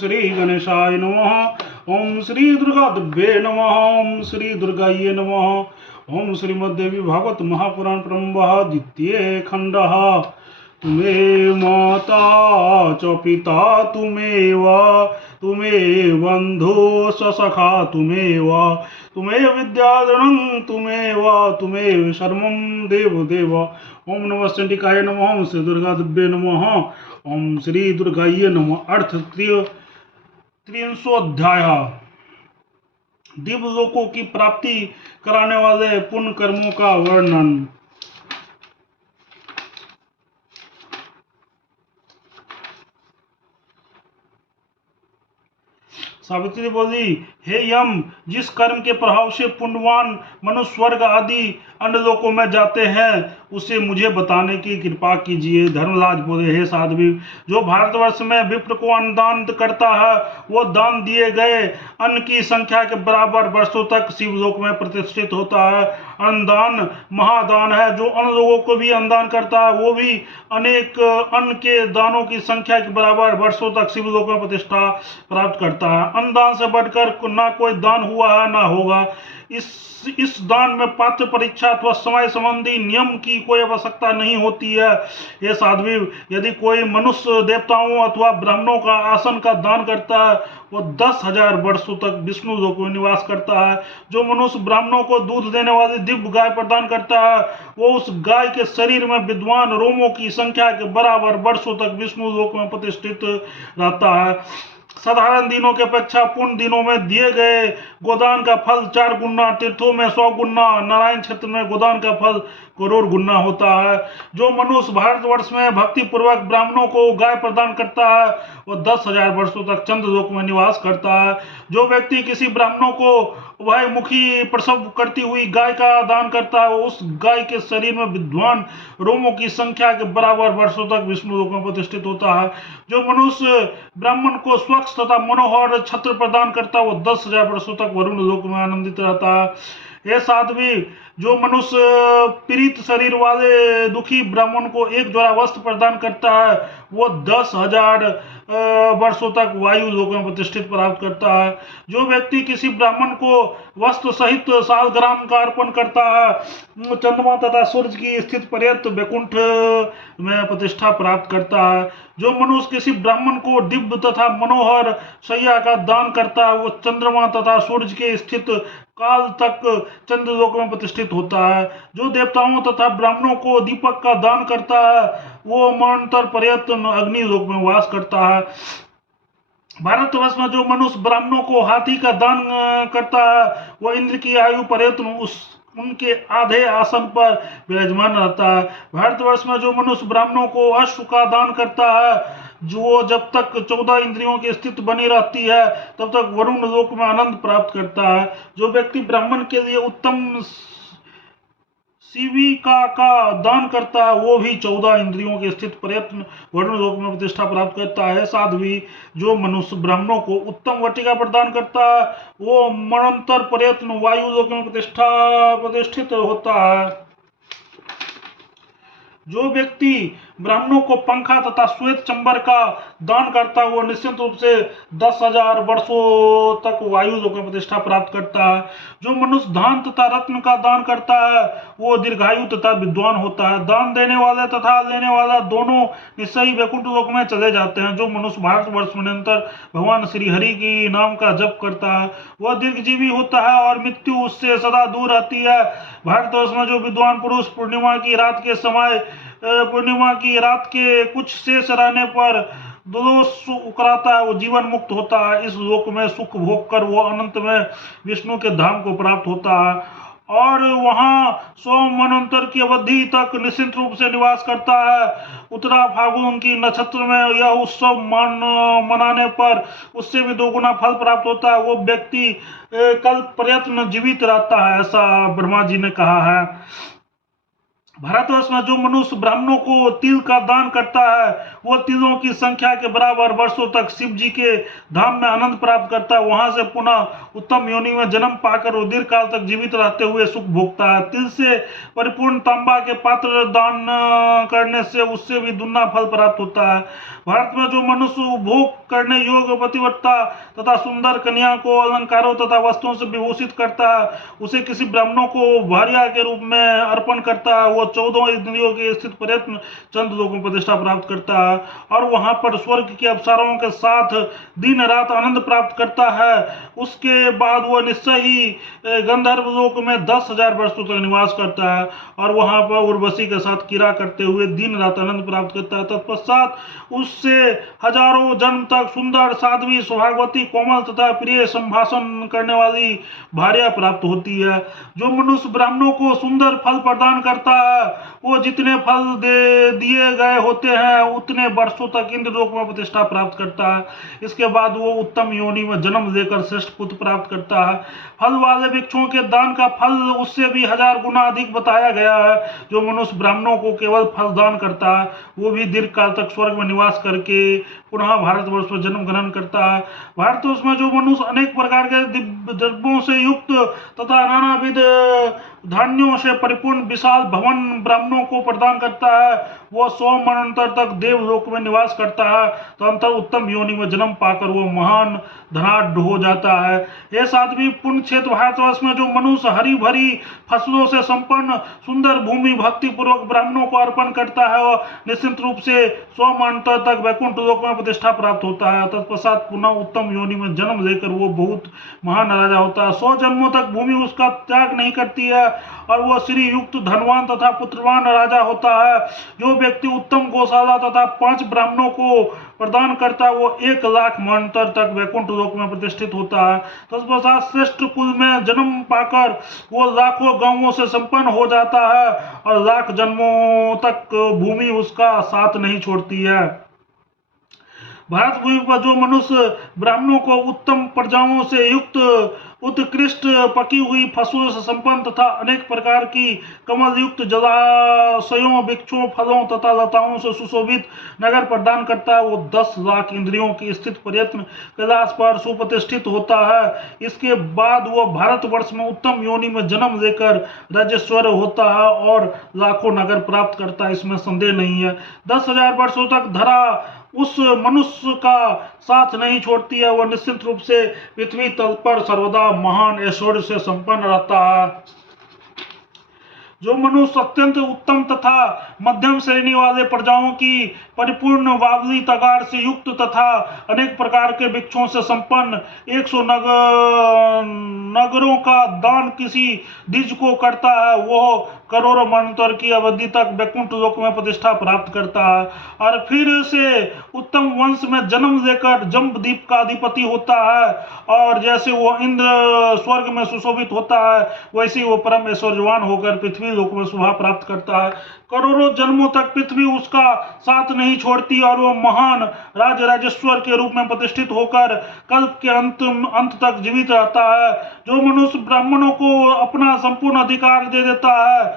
श्री गणेशाय नमः। ओम श्री दुर्गा देव्ये नमः। ओम श्री दुर्गाये नमः। ओम श्रीमद्देवी भागवत महापुराण ब्रह्म द्वितीय खंड। तुम्हें माता च पिता तुमेव, तुम्हें बंधु सखा तुमेव, तुम्हें विद्याधनं तुमेव, तुम्हें शर्मं देव देव। ओम नमः चंडिकाय नमः। ओम श्री दुर्गा देव्ये नमः। ओम श्री दुर्गाये नमः। अर्थ त्रिंशोध्याय। दिव्य लोकों की प्राप्ति कराने वाले पुण्य कर्मों का वर्णन। सावित्री बोली, हे यम, जिस कर्म के प्रभाव से पुण्यवान मनुष्य स्वर्ग आदि अन्य लोकों में जाते हैं उसे मुझे बताने की कृपा कीजिए। धर्मराज बोले, हे साध्वी, जो भारतवर्ष में विप्र को अन्नदान करता है वो दान दिए गए अन्न की संख्या के बराबर वर्षों तक शिवलोक में प्रतिष्ठित होता है। अन्नदान महादान है। जो अन्य लोगों को भी अन्नदान करता है वो भी अनेक अन्न के दानों की संख्या के बराबर वर्षों तक शिवलोक में प्रतिष्ठा प्राप्त करता है। अन्नदान से बढ़कर ना कोई दान हुआ है ना होगा। इस दान में पात्र परीक्षा अथवा समय संबंधी नियम की कोई आवश्यकता नहीं होती है। ये साध्वी, यदि कोई मनुष्य देवताओं अथवा ब्राह्मणों का आसन का दान करता है वो 10,000 वर्षों तक विष्णु लोक में निवास करता है। जो मनुष्य ब्राह्मणों को दूध देने वाली दिव्य गाय प्रदान करता है वो उस गाय के शरीर में विद्वान रोमों की संख्या के बराबर वर्षों तक विष्णु लोक में प्रतिष्ठित रहता है। साधारण दिनों के अपेक्षा पुण्य दिनों में दिए गए गोदान का फल 4 गुना, तीर्थों में 100 गुना, नारायण क्षेत्र में गोदान का फल करोड़ गुना होता है। जो मनुष्य भारतवर्ष में भक्ति पूर्वक ब्राह्मणों को गाय प्रदान करता है वो 10,000 वर्षों तक चंद्रलोक में निवास करता है। जो व्यक्ति किसी ब्राह्मणों को वह मुखी प्रसव करती हुई गाय का दान करता है वो उस गाय के शरीर में विद्वान रोमों की संख्या के बराबर वर्षों तक विष्णु लोक में प्रतिष्ठित होता है। जो मनुष्य ब्राह्मण को स्वच्छ तथा मनोहर छत्र प्रदान करता है वो 10,000 वर्षों तक वरुण लोक में आनंदित रहता है। ये साध्वी, जो मनुष्य पीड़ित शरीर वाले दुखी ब्राह्मण को एक जोड़ा वस्त्र प्रदान करता है वो 10,000 वर्षों तक वायु लोक में प्रतिष्ठित प्राप्त करता है। जो व्यक्ति किसी ब्राह्मण को वस्त्र सहित 100 ग्राम का अर्पण करता है वो चंद्रमा तथा सूर्य की स्थित पर्यंत वैकुंठ में प्रतिष्ठा प्राप्त करता है। जो मनुष्य किसी ब्राह्मण को दिव्य तथा मनोहर शैया का दान करता है वो चंद्रमा तथा सूर्य के स्थित काल तक चंद्रलोक में प्रतिष्ठित होता है। जो देवताओं तथा ब्राह्मणों को दीपक का दान करता है वो मरणोत्तर पर्यंत अग्नि लोक में वास करता है। भारतवर्ष में जो मनुष्य ब्राह्मणों को हाथी का दान करता है वह इंद्र की आयु पर्यंत उनके आधे आसन पर विराजमान रहता है। भारतवर्ष में जो मनुष्य ब्राह्मणों को अश्व का दान करता है जो जब तक 14 इंद्रियों की स्थिति बनी रहती है तब तक वरुण लोक में आनंद प्राप्त करता है। जो व्यक्ति ब्राह्मण के लिए उत्तम शिविका का दान करता है वो भी 14 इंद्रियों के स्थित प्रयत्न वरुण लोक में प्रतिष्ठा प्राप्त करता है। साध्वी, जो मनुष्य ब्राह्मणों को उत्तम वटिका प्रदान करता है वो मरणोत्तर प्रयत्न वायु लोक में प्रतिष्ठित होता है। जो व्यक्ति ब्राह्मणों को पंखा तथा श्वेत चंबर का दान करता है वो निश्चित रूप से 10,000 वर्षों तक वायु लोक में प्रतिष्ठा प्राप्त करता है। जो मनुष्य धान तथा रत्न का दान करता है वो दीर्घायु तथा विद्वान होता है। दान देने वाला तथा लेने वाला दोनों निश्चय ही वैकुंठ लोक में चले जाते हैं। जो मनुष्य भारतवर्ष में निरंतर भगवान श्री हरि की नाम का जप करता है वह दीर्घजीवी होता है और मृत्यु उससे सदा दूर रहती है। भारतवर्ष में जो विद्वान पुरुष पूर्णिमा की रात के कुछ शेष रहने पर दोष उकराता है वो जीवन मुक्त होता है। इस लोक में सुख भोग कर वो अनंत में विष्णु के धाम को प्राप्त होता है और वहां 100 मनवंतर की अवधि तक निश्चिंत रूप से निवास करता है। उत्तरा फागुन की नक्षत्र में यह उत्सव मनाने पर उससे भी 2 गुना फल प्राप्त होता है। वो व्यक्ति कल पर्यंत जीवित रहता है, ऐसा ब्रह्मा जी ने कहा है। भारतवर्ष में जो मनुष्य ब्राह्मणों को तिल का दान करता है वो तिलों की संख्या के बराबर वर्षों तक शिव जी के धाम में आनंद प्राप्त करता है, वहां से पुनः उत्तम योनि में जन्म पाकर वो दीर्घ काल तक जीवित रहते हुए सुख भोगता है। तिल से परिपूर्ण तांबा के पात्र दान करने से उससे भी दुगना फल प्राप्त होता है। भारत में जो मनुष्य उपभोग करने योग्य पतिव्रता तथा सुंदर कन्या को अलंकारों तथा वस्त्रों से विभूषित करता है, उसे किसी ब्राह्मणों को भार्या के रूप में अर्पण करता है, वो 14 इंद्रियों के स्थित पर्यटन चंद लोगों को प्रतिष्ठा प्राप्त करता है और वहां पर स्वर्ग के अप्सराओं के साथ दिन रात आनंद प्राप्त करता है। उसके बाद वह निश्चय ही गंधर्व लोक में 10,000 वर्षों तक निवास करता है और वहां पर उर्वशी के साथ क्रीड़ा करते हुए दिन रात आनंद प्राप्त करता है। तत्पश्चात उससे हजारों जन्म तक सुंदर साध्वी सौभाग्यवती कोमल तथा प्रिय संभाषण करने वाली भार्या प्राप्त होती है। जो मनुष्य ब्राह्मणों को सुंदर फल प्रदान करता है वो जितने फल दे दिए गए होते हैं उतने वर्षों तक इंद्र लोक में प्रतिष्ठा प्राप्त करता है। इसके बाद वो उत्तम योनि में जन्म लेकर श्रेष्ठ पुत्र प्राप्त करता है। फल वाले वृक्षों के दान का फल उससे भी 1000 गुना अधिक बताया गया है। जो मनुष्य ब्राह्मणों को केवल फल दान करता है वो भी दीर्घ काल तक स्वर्ग में निवास करके पुनः भारतवर्ष में जन्म ग्रहण करता है। भारतवर्ष में जो मनुष्य अनेक प्रकार के दिव्य द्रव्यों से युक्त तथा नानाविध धान्यों से परिपूर्ण विशाल भवन ब्राह्मणों को प्रदान करता है वो 100 मरणोत्तर तक देवलोक में निवास करता है, तो अंतर उत्तम योनि में जन्म पाकर वो महान धनाढ़ हो जाता है। ये साध्वी पुण्य क्षेत्र भारतवर्ष में जो मनुष्य हरी भरी फसलों से संपन्न सुंदर भूमि भक्ति पूर्वक ब्राह्मणों को अर्पण करता है और निश्चित रूप से 100 मरणोत्तर तक वैकुंठ लोक में प्रतिष्ठा प्राप्त होता है। तत्पश्चात पुनः उत्तम योनि में जन्म लेकर वो बहुत महान राजा होता है। 100 जन्मों तक भूमि उसका त्याग नहीं करती है और वह श्री युक्त धनवान तथा पुत्रवान राजा होता है। जो व्यक्ति उत्तम गौशाला तथा 5 ब्राह्मणों को प्रदान करता है वो 1,00,000 मरणोत्तर तक वैकुंठ लोक में प्रतिष्ठित होता है। तत्पश्चात श्रेष्ठ कुल में जन्म पाकर वो लाखों गांवों से संपन्न हो जाता है और लाख जन्मों तक भूमि उसका साथ नहीं छोड़ती है। भारत भूमि पर जो मनुष्य ब्राह्मणों को उत्तम प्रजाओं से युक्त उत्कृष्ट पकी हुई फसलों से संपन्न तथा अनेक प्रकार की कमल युक्त जलाशयों वृक्षों फलों तथा लताओं से सुशोभित नगर प्रदान करता है वो 10,00,000 इंद्रियों की स्थित पर्यटन कैलाश पर सुप्रतिष्ठित होता है। इसके बाद वह भारतवर्ष में उत्तम योनि में जन्म लेकर राजेश्वर होता है और लाखों नगर प्राप्त करता है, इसमें संदेह नहीं है। 10,000 वर्षों तक धरा उस मनुष्य का साथ नहीं छोड़ती है, वह निश्चित रूप से पृथ्वी तल पर सर्वदा महान ऐश्वर्य से संपन्न रहता है। जो मनुष्य अत्यंत उत्तम तथा मध्यम श्रेणी वाले प्रजाओं की परिपूर्ण बावली तगार से युक्त तथा अनेक प्रकार के वृक्षों से संपन्न 100 नगरों का दान किसी द्विज को करता है वह करोड़ों मन्वंतर की अवधि तक वैकुंठ लोक में प्रतिष्ठा प्राप्त करता है और फिर से उत्तम वंश में जन्म लेकर जम्बद्वीप का अधिपति होता है और जैसे वो इंद्र स्वर्ग में सुशोभित होता है वैसे वो परम ऐश्वर्यवान होकर पृथ्वी लोक में शोभा प्राप्त करता है। करोड़ों जन्मों तक पृथ्वी उसका साथ नहीं छोड़ती और वो महान राजेश्वर के रूप में प्रतिष्ठित होकर कल्प के अंत तक जीवित रहता है। जो मनुष्य ब्राह्मणों को अपना संपूर्ण अधिकार दे देता है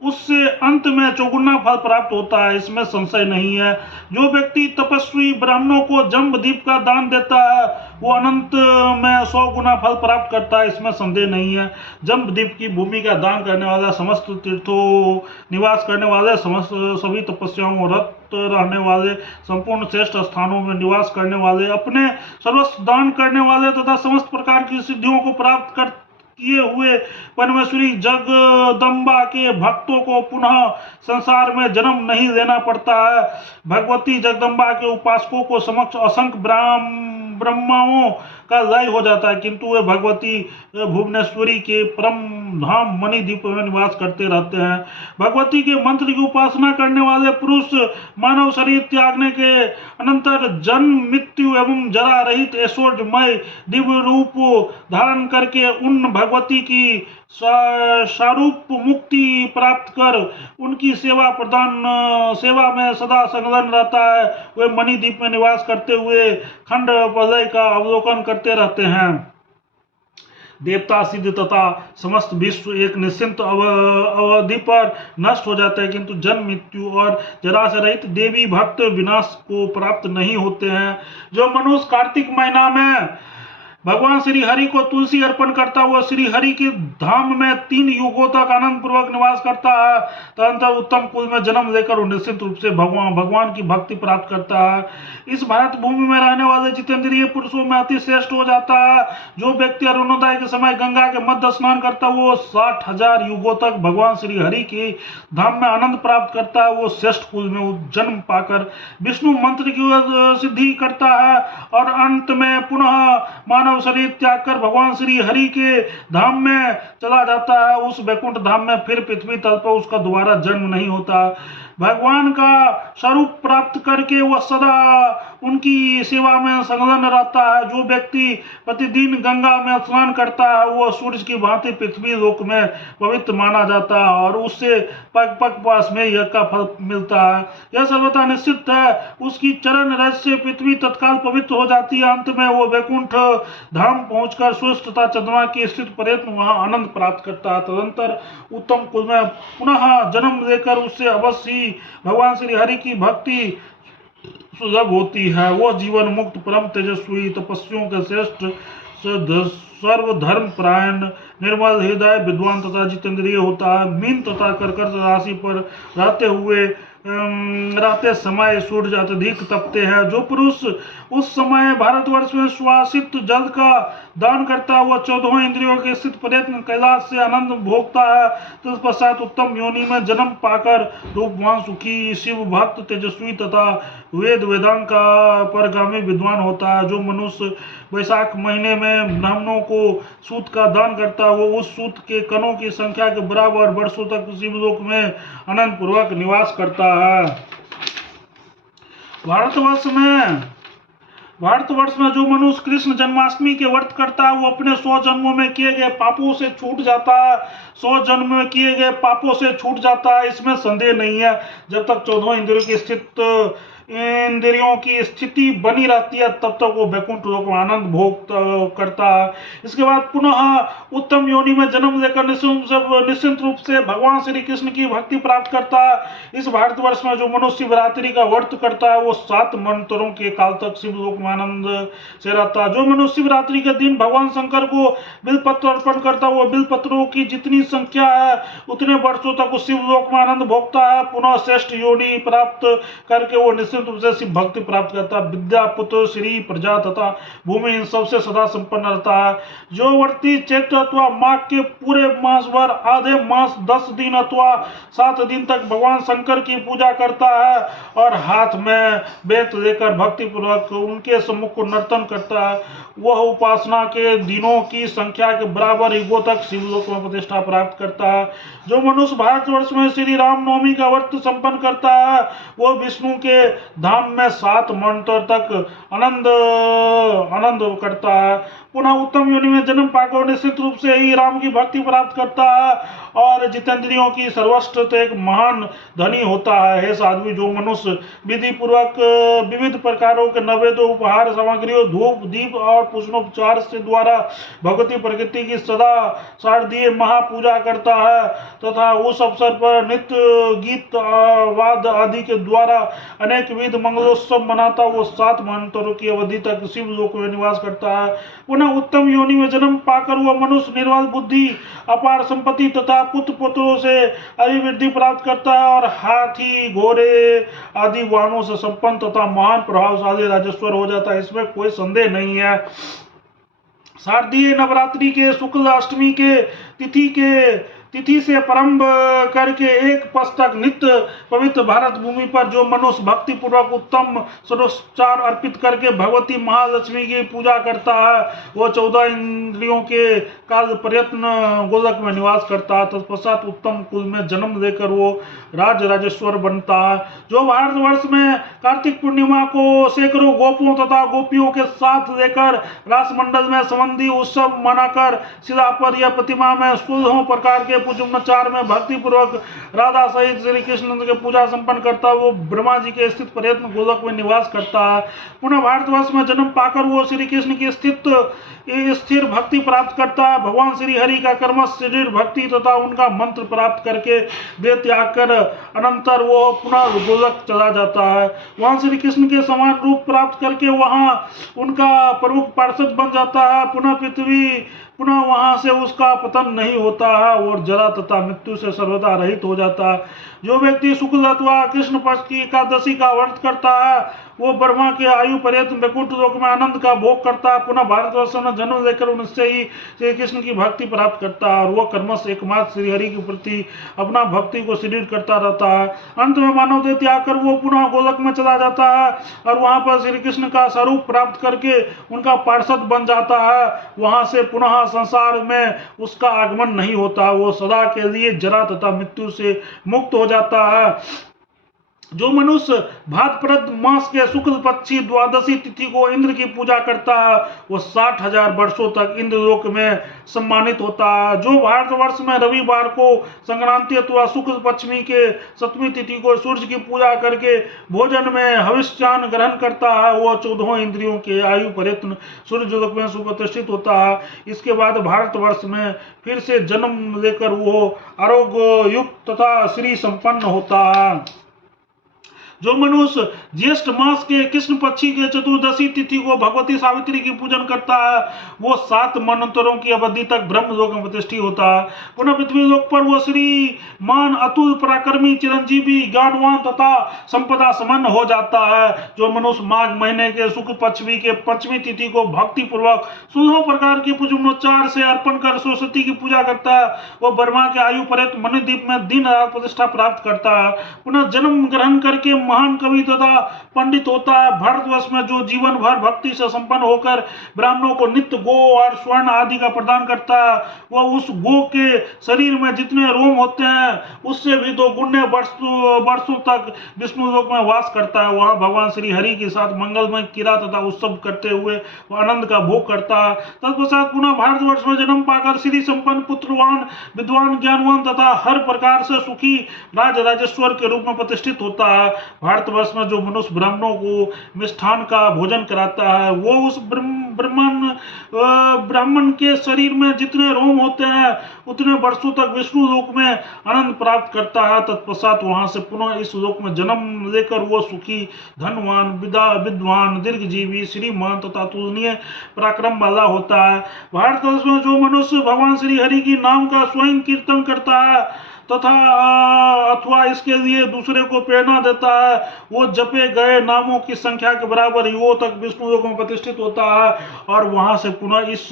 उससे अंत में चौगुना फल प्राप्त होता है, इसमें संशय नहीं है। जो व्यक्ति तपस्वी ब्राह्मणों को जम्बद्वीप का दान देता है वो अनंत में 100 गुना फल प्राप्त करता है, इसमें संदेह नहीं है। जम्बद्वीप की भूमि का दान करने वाला समस्त तीर्थों निवास करने वाले समस्त सभी तपस्याओं रत रहने वाले संपूर्ण श्रेष्ठ स्थानों में निवास करने वाले अपने सर्वस्व दान करने वाले तथा समस्त प्रकार की सिद्धियों को प्राप्त कर किए हुए परमेश्वरी जगदम्बा के भक्तों को पुनः संसार में जन्म नहीं लेना पड़ता है। भगवती जगदम्बा के उपासकों को समक्ष असंख्य ब्रह्माओं का लय हो जाता है, किंतु वे भगवती भुवनेश्वरी के परम धाम मणिद्वीप में निवास करते रहते हैं। भगवती के मंत्र की उपासना करने वाले पुरुष मानव शरीर त्यागने के अनंतर जन्म मृत्यु एवं जरा रहित ऐश्वर्यमय दिव्य रूप धारण करके उन भगवती की स्वरूप मुक्ति प्राप्त कर उनकी सेवा में सदा संलग्न रहता है। वे मणिद्वीप में निवास करते हुए खंड प्रलय का अवलोकन करते रहते हैं। देवता सिद्ध तथा समस्त विश्व एक निश्चित अवधि पर नष्ट हो जाता है, किंतु जन्म मृत्यु और जरा से रहित देवी भक्त विनाश को प्राप्त नहीं होते हैं। जो मनुष्य कार्तिक महीना में भगवान श्री हरि को तुलसी अर्पण करता हुआ श्री हरि के धाम में 3 युगों तक आनंद पूर्वक निवास करता है, तदनंतर उत्तम कुल में जन्म लेकर निश्चित रूप से भगवान की भक्ति प्राप्त करता है। इस भारत भूमि में रहने वाले जितेंद्रिय पुरुषों में अति श्रेष्ठ हो जाता है। जो व्यक्ति अरुणोदय के समय गंगा के मध्य स्नान करता है वो 60,000 युगों तक भगवान श्री हरि के धाम में आनंद प्राप्त करता है। वो श्रेष्ठ कुल में जन्म पाकर विष्णु मंत्र की सिद्धि करता है और अंत में पुनः मानव शरीर त्याग कर भगवान श्री हरि के धाम में चला जाता है। उस वैकुंठ धाम में फिर पृथ्वी तल पर उसका दोबारा जन्म नहीं होता। भगवान का स्वरूप प्राप्त करके वह सदा उनकी सेवा में संलग्न रहता है। जो व्यक्ति प्रतिदिन गंगा में स्नान करता है वह सूर्य की भांति पृथ्वी लोक में पवित्र माना जाता है और उससे पग पग पास में यज्ञ का फल मिलता है। यह सर्वथा निश्चित है। उसकी चरण रज से पृथ्वी तत्काल पवित्र हो जाती है। अंत में वो वैकुंठ धाम पहुंचकर सूर्य तथा चंद्रमा की स्थिति पर्यंत वहां आनंद प्राप्त करता है। तदनंतर उत्तम कुल में पुनः जन्म लेकर उससे अवश्य ही भगवान श्री हरि की भक्ति सुलभ होती है। वह जीवन मुक्त परम तेजस्वी तपस्वियों के श्रेष्ठ सर्वधर्म परायण निर्मल हृदय विद्वान तथा जितेंद्रिय होता है। मीन तथा कर्कट राशि पर रहते समय सूर्य अत्यधिक तपते हैं। जो पुरुष उस समय भारतवर्ष में श्वासित जल का दान करता है वह 14 इंद्रियों के स्थित पर्यंत कैलाश से आनंद भोगता है। तत्पश्चात उत्तम योनि में जन्म पाकर रूपवान सुखी शिव भक्त तेजस्वी तथा वेद वेदांग का परगामी विद्वान होता है। जो मनुष्य वैशाख महीने में ब्राह्मणों को सूत का दान करता है वो उस सूत के कणों की संख्या के बराबर वर्षों तक शिवलोक में आनंद पूर्वक निवास करता है। भारतवर्ष में जो मनुष्य कृष्ण जन्माष्टमी के व्रत करता है वो अपने 100 जन्मों में किए गए पापों से छूट जाता है। 100 जन्म में किए गए पापों से छूट जाता है, इसमें संदेह नहीं है। जब तक 14 इंद्रियों की स्थिति बनी रहती है तब तक वो वैकुंठ लोक में आनंद भोग करता है। इसके बाद पुनः उत्तम योनि में जन्म लेकर निश्चित रूप से भगवान श्री कृष्ण की भक्ति प्राप्त करता है। इस भारतवर्ष में जो मनुष्य शिवरात्रि का व्रत करता है वो 7 मंत्रों के काल तक शिवलोक में आनंद से रहता है। जो मनुष्य शिवरात्रि के दिन भगवान शंकर को बिलपत्र अर्पण करता है वो बिलपत्रों की जितनी संख्या है उतने वर्षों तक उस शिवलोक में आनंद भोगता है। पुनः श्रेष्ठ योनि प्राप्त करके वो निश्चित रूप से शिव भक्ति प्राप्त करता है। विद्या पुत्र श्री प्रजा तथा भूमि इन सबसे सदा संपन्न रहता है। जो व्यक्ति चैत्र अथवा माघ के पूरे मास भर आधे मास 10 दिन अथवा 7 दिन तक भगवान शंकर की पूजा करता है और हाथ में बेत लेकर भक्ति पूर्वक उनके सम्मुख को नर्तन करता है वह उपासना के दिनों की संख्या के बराबर युगों तक शिवलोक में प्रतिष्ठा प्राप्त करता है। जो मनुष्य भारतवर्ष में श्री राम नवमी का व्रत संपन्न करता है वह विष्णु के धाम में 7 मंत्र तक आनंद करता है। पुनः उत्तम योनि में जन्म पाकर निश्चित रूप से ही राम की भक्ति प्राप्त करता है और जितेंद्रियों की सर्वश्रेष्ठ एक महान धनी होता है। हे साध्वी, जो मनुष्य विधि पूर्वक विविध प्रकारों के नैवेद्य उपहार सामग्रियों धूप दीप और पुष्पोपचार से द्वारा भगवती प्रकृति की सदा शारदीय महापूजा करता है तथा उस अवसर पर नित्य गीत वाद आदि के द्वारा अनेक विध मंगलोत्सव मनाता वो 7 मंत्रों की अवधि तक शिवलोक में निवास करता है। पुनः उत्तम योनि में जन्म पाकर वह मनुष्य निर्मल बुद्धि अपार संपत्ति तथा पुत्र पुत्रों से अभिवृद्धि प्राप्त करता है और हाथी घोड़े आदि वाहनों से संपन्न तथा महान प्रभावशाली राजेश्वर हो जाता है, इसमें कोई संदेह नहीं है। शारदीय नवरात्रि के शुक्ल अष्टमी के तिथि से प्रारंभ करके एक पक्ष तक नित्य पवित्र भारत भूमि पर जो मनुष्य भक्ति पूर्वक उत्तम षोडशोपचार अर्पित करके भगवती महालक्ष्मी की पूजा करता है वह 14 इंद्रियों के काल पर्यंत गोलक में निवास करता है। तत्पश्चात उत्तम कुल में जन्म लेकर वो राजेश्वर बनता है। जो भारतवर्ष में कार्तिक पूर्णिमा को सैकड़ों गोपों तथा गोपियों के साथ लेकर रासमंडल में संबंधी उत्सव मनाकर शिला पर या प्रतिमा में 16 प्रकार के के पुजन 4 में भक्ति पूर्वक राधा सहित श्री कृष्ण के पूजा संपन्न करता है। वो ब्रह्मा जी के स्थित प्रयत्न गोलक में निवास करता है। पुनः भारतवर्ष में जन्म पाकर वो श्री कृष्ण की स्थिर भक्ति प्राप्त करता है। भगवान श्री हरि का कर्म शरीर भक्ति तथा उनका मंत्र प्राप्त करके देह त्याग कर अनंतर वो पुनः गोलक चला जाता है। वहां श्री कृष्ण के समान रूप प्राप्त करके वहां उनका प्रमुख पार्षद बन जाता है। पुनः वहां से उसका पतन नहीं होता है और जरा तथा मृत्यु से सर्वदा रहित हो जाता है। जो व्यक्ति शुक्ल अथवा कृष्ण पक्ष की एकादशी का व्रत करता है वो ब्रह्मा के आयु पर्यंत वैकुंठ लोक में आनंद का भोग करता है। पुनः भारतवर्ष में जन्म लेकर उनसे ही श्री कृष्ण की भक्ति प्राप्त करता है और वह कर्मश एकमात्र श्री हरि के प्रति अपना भक्ति को सुदृढ़ करता रहता है। अंत में मानव देह त्याग कर वो पुनः गोलक में चला जाता है और वहां पर श्री कृष्ण का स्वरूप प्राप्त करके उनका पार्षद बन जाता है। वहां से पुनः संसार में उसका आगमन नहीं होता, वो सदा के लिए जरा तथा मृत्यु से मुक्त हो जाता है। जो मनुष्य भाद्रपद मास के शुक्ल पक्षी द्वादशी तिथि को इंद्र की पूजा करता है वो 60,000 वर्षों तक इंद्रलोक में सम्मानित होता है। जो भारतवर्ष में रविवार को संक्रांति अथवा शुक्ल पक्षमी के 7वीं तिथि को सूर्य की पूजा करके भोजन में हविष्यान्न ग्रहण करता है वो 14 इंद्रियों के आयु पर्यंत सूर्यलोक में सुप्रतिष्ठित होता है। इसके बाद भारतवर्ष में फिर से जन्म लेकर वो आरोग्य युक्त तथा श्री संपन्न होता है। जो मनुष्य ज्येष्ठ मास के कृष्ण पक्षी के चतुर्दशी तिथि को भगवती सावित्री की पूजन करता है वो 7 मनंतरों की अवधि तक ब्रह्म लोक में प्रतिष्ठित होता है। पुनः पृथ्वी लोक पर वो श्रीमान अतुल पराक्रमी चिरंजीवी ज्ञानवान तथा संपदा संपन्न हो जाता है। जो मनुष्य माघ महीने के शुक्ल पक्षमी के 5वीं तिथि को भक्ति पूर्वक 16 प्रकार के पूजनोच्चार से अर्पण कर सरस्वती की पूजा करता है वो ब्रह्मा के आयु पर्यंत मणिद्वीप में दिन रात प्रतिष्ठा प्राप्त करता है। पुनः जन्म ग्रहण करके महान कवि तथा पंडित होता है। भारतवर्ष में जो जीवन भर भक्ति से संपन्न होकर ब्राह्मणों को नित्य गो और स्वर्ण आदि का प्रदान करता है वह उस गो के शरीर में जितने रोम होते हैं उससे भी 2 गुने वर्षों तक विष्णु लोक में वास करता है। वहां भगवान श्री हरि के साथ मंगलमय क्रीड़ा तथा उत्सव करते हुए वह आनंद का भोग करता है। तत्पश्चात पुनः भारतवर्ष में जन्म पाकर श्री संपन्न पुत्रवान विद्वान ज्ञानवान तथा हर प्रकार से सुखी राजेश्वर के रूप में प्रतिष्ठित होता है। भारतवर्ष में जो मनुष्य ब्राह्मणों को मिष्ठान का भोजन कराता है वो उस ब्राह्मण के शरीर में जितने रोम होते हैं उतने वर्षों तक विष्णु लोक में आनंद प्राप्त करता है। तत्पश्चात वहां से पुनः इस लोक में जन्म लेकर वो सुखी धनवान विद्वान दीर्घजीवी श्रीमान तथा तुलनीय पराक्रम वाला होता है। भारतवर्ष में जो मनुष्य भगवान श्री हरि की नाम का स्वयं कीर्तन करता है तथा अथवा इसके लिए दूसरे को प्रेरणा देता है वो जपे गए नामों की संख्या के बराबर युगों तक विष्णु लोकों में प्रतिष्ठित होता है और वहां से पुनः इस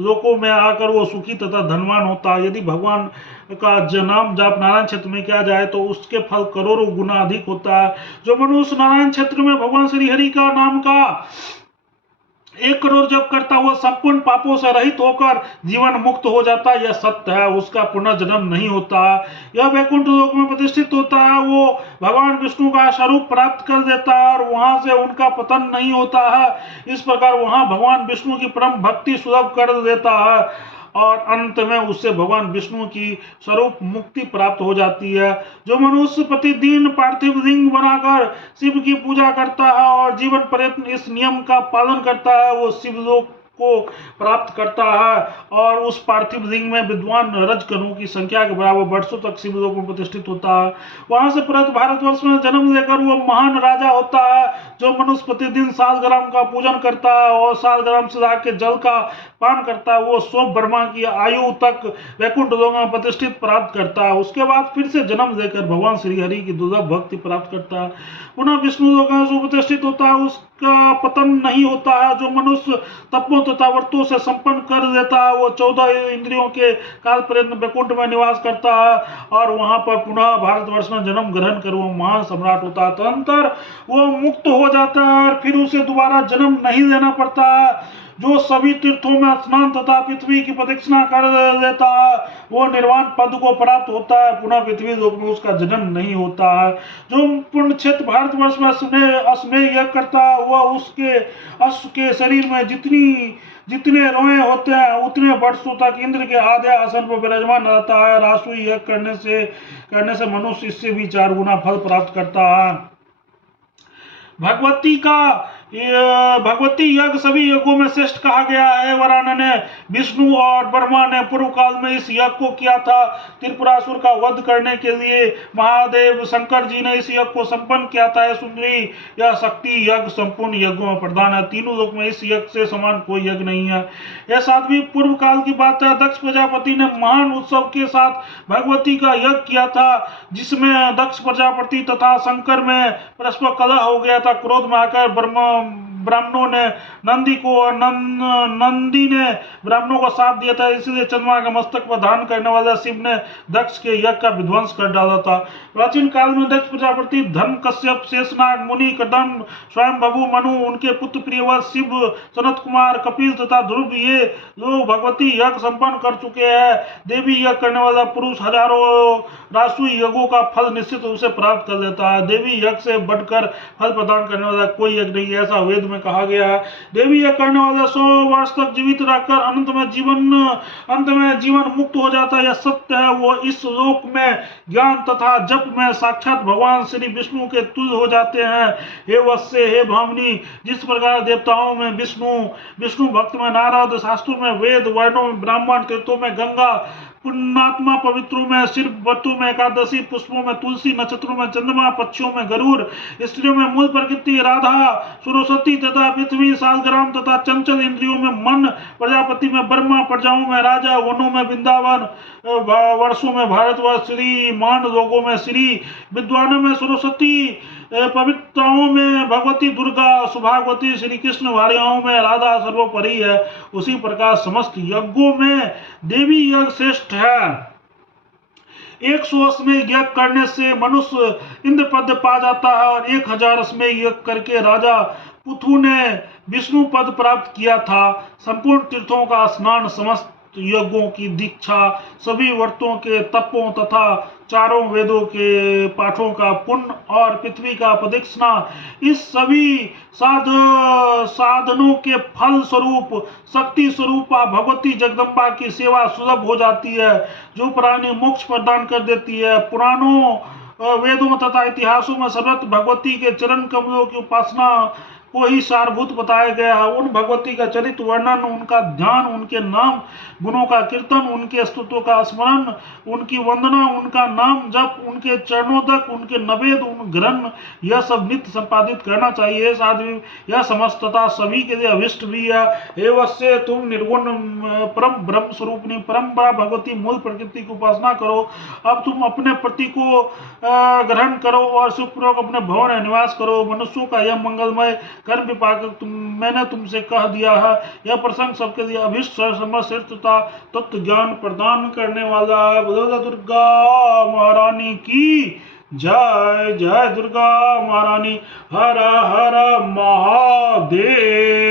लोकों में आकर वो सुखी तथा धनवान होता है। यदि भगवान का नाम जाप नारायण क्षेत्र में किया जाए तो उसके फल करोड़ों गुना अधिक होता है। जो मनुष्य नारायण क्षेत्र में भगवान श्री हरि का नाम का 1 करोड़ जप करता हुआ संपूर्ण पापों से रहित होकर जीवन मुक्त हो जाता है। यह सत्य है, उसका पुनर्जन्म नहीं होता। यह वैकुंठ लोक में प्रतिष्ठित होता है, वो भगवान विष्णु का स्वरूप प्राप्त कर देता है और वहां से उनका पतन नहीं होता है। इस प्रकार वहां भगवान विष्णु की परम भक्ति सुलभ कर देता है और अंत में उससे भगवान विष्णु की स्वरूप मुक्ति प्राप्त हो जाती है। जो मनुष्य प्रतिदिन पार्थिव लिंग बनाकर शिव की पूजा करता है और जीवन पर्यंत इस नियम का पालन करता है वो शिवलोक को प्राप्त करता है और उस पार्थिव लिंग में विद्वान रजकणों की संख्या के बराबर वर्षों तक शिवलोक में प्रतिष्ठित होता है। वहां से परत भारतवर्ष में जन्म लेकर वो महान राजा होता है। जो मनुष्य प्रतिदिन सालग्राम का पूजन करता है और सालग्राम से लाके जल का पान करता है वो 100 ब्रह्मा की आयु तक वैकुंठ लोक में प्रतिष्ठित प्राप्त करता है। उसके बाद फिर से जन्म लेकर भगवान श्री हरि की दुर्लभ भक्ति प्राप्त करता है, पुनः विष्णु लोक में सुप्रतिष्ठित होता है, उसका पतन नहीं होता है। जो मनुष्य तपों तथा व्रतों से संपन्न कर देता है वो 14 इंद्रियों के काल पर्यंत वैकुंठ में निवास करता है और वहां पर पुनः भारतवर्ष में जन्म ग्रहण कर वो महान सम्राट होता है। तदनंतर वो मुक्त हो जाता है और फिर उसे दोबारा जन्म नहीं लेना पड़ता है। जो सभी तीर्थों में स्नान तथा पृथ्वी की प्रदक्षिणा कर देता है वो निर्वाण पद को प्राप्त होता है, पुनः पृथ्वी लोक में उसका जन्म नहीं होता है। जो पुण्य क्षेत्र भारतवर्ष में अश्वमेध यज्ञ करता है वह उसके अश्व के शरीर में जितने रोए होते हैं उतने वर्षों तक इंद्र के आधे आसन पर विराजमान रहता है। राजसूय यज्ञ करने से मनुष्य इससे भी 4 गुना फल प्राप्त करता है। भगवती यज्ञ सभी यज्ञों में श्रेष्ठ कहा गया है। वरानन ने विष्णु और ब्रह्मा ने पूर्व काल में इस यज्ञ को किया था। त्रिपुरासुर का वध करने के लिए महादेव शंकर जी ने इस यज्ञ को संपन्न किया था। सुंदरी यह शक्ति यज्ञ संपूर्ण यज्ञों में प्रधान है। तीनों लोक में इस यज्ञ से समान कोई यज्ञ नहीं है। यह 7वीं पूर्व काल की बात है। दक्ष प्रजापति ने महान उत्सव के साथ भगवती का यज्ञ किया था, जिसमें दक्ष प्रजापति तथा शंकर में परस्पर कलह हो गया था। क्रोध में आकर ब्राह्मणों ने नंदी ने ब्राह्मणों को शाप दिया था, इसलिए चंद्रमा के मस्तक पर धारण करने वाले शिव ने दक्ष के यज्ञ का विध्वंस कर डाला था। प्राचीन काल में दक्ष प्रजापति धर्म कश्यप शेषनाग मुनि कदम स्वयं भगु मनु उनके पुत्र प्रियवर शिव सनत कुमार कपिल तथा ध्रुव ये लोग भगवती यज्ञ संपन्न कर चुके हैं। देवी यज्ञ करने वाला पुरुष हजारों राजसूय यज्ञों का फल निश्चित रूप से प्राप्त कर लेता है। देवी यज्ञ से बढ़कर फल प्रदान करने वाला कोई यज्ञ नहीं, ऐसा वेद में कहा गया है। देवी यज्ञ करने वाला 100 वर्ष तक जीवित रहकर अंत में जीवन मुक्त हो जाता है। यह सत्य है। वो इस लोक में ज्ञान तथा जप में साक्षात भगवान श्री विष्णु के तुल्य हो जाते हैं। हे वत्स्य, हे भामिनी, जिस प्रकार देवताओं में विष्णु भक्त में नारद, शास्त्रों में वेद, वर्णों में ब्राह्मण, तीर्थों में गंगा, पुण्यात्मा पवित्रों में शिव, व्रतों में एकादशी, पुष्पों में तुलसी, नक्षत्रों में चंद्रमा, पक्षियों में गरुड़, स्त्रियों में मूल प्रकृति राधा सरस्वती तथा पृथ्वी, सालग्राम तथा चंचल, इंद्रियों में मन, प्रजापति में ब्रह्मा, प्रजाओं में राजा, वनों में वृंदावन, वर्षों में भारतवर्ष, श्री मान लोगों में श्री, विद्वानों में सरस्वती, पवित्राओं में भगवती दुर्गा, सुभागवती, श्री कृष्ण, भार्याओं में राधा सर्वोपरि है। उसी प्रकार समस्त यज्ञों में देवी यज्ञ श्रेष्ठ है। 100 अश्वमेध यज्ञ करने से मनुष्य इंद्र पद पा जाता है और 1000 अश्वमेध यज्ञ करके राजा पृथु ने विष्णु पद प्राप्त किया था। संपूर्ण तीर्थों का स्नान, समस्त यज्ञों की दीक्षा, सभी व्रतों के तपों तथा 4 वेदों के पाठों का पुण्य और पृथ्वी का प्रदक्षिणा, इस सभी साधनों के फल स्वरूप शक्ति स्वरूपा भगवती जगदम्बा की सेवा सुलभ हो जाती है, जो प्राणी मोक्ष प्रदान कर देती है। पुराणों, वेदों तथा इतिहासों में सर्वत्र भगवती के चरण कमलों की उपासना को ही सारभूत बताया गया है। उन भगवती का चरित्र वर्णन, उनका ध्यान, उनके नाम गुणों का कीर्तन, उनके स्तुतियों का स्मरण, उनकी वंदना, उनका नाम जप, उनके चरणोदक, उनके नवेद, उन ग्रहण, यह सब नित्य संपादित करना चाहिए। साथ ही यह समस्तता सभी के लिए अभिष्ट भी है। हे वत्स्य, तुम निर्गुण परम ब्रह्म स्वरूपिणी परंपरा भगवती मूल प्रकृति की उपासना करो। अब तुम अपने पति को ग्रहण करो और सुखपूर्वक अपने भवन में निवास करो। मनुष्यों का यह मंगलमय कर्म विपाक मैंने तुमसे कह दिया है। यह प्रसंग सबके लिए अभिष्ट श्रेष्ठ तथा तत्व ज्ञान प्रदान करने वाला है। बोलो दुर्गा महारानी की जय। जय दुर्गा महारानी। हर हर महादेव।